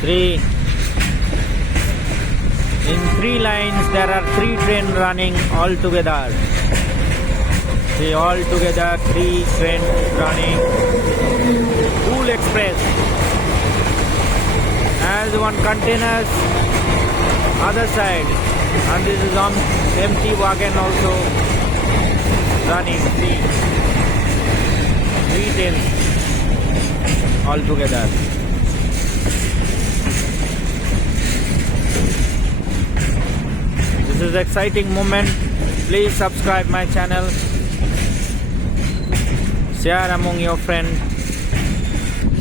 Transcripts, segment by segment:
Three. In 3 lines there are 3 trains running all together. See, all together 3 trains running. Full express. As one containers other side, and this is on empty wagon also running. See, 3 trains all together. This is exciting moment. Please subscribe my channel. Share among your friends.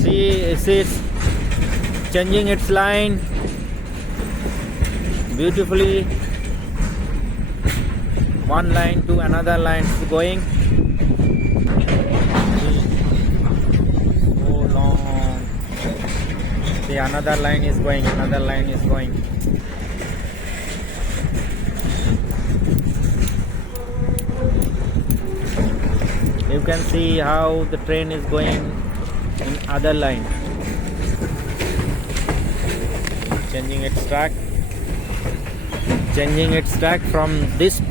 See, it's changing its line beautifully. One line to another line is going. So long. See, another line is going. Another line is going. You can see how the train is going in other line. Changing its track. Changing its track from this.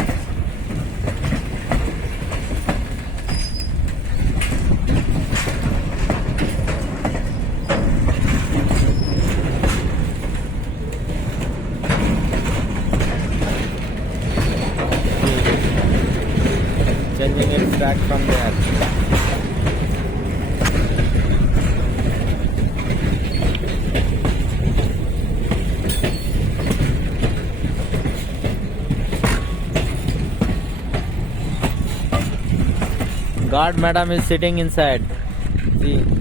Changing its track from there. Guard madam is sitting inside. See.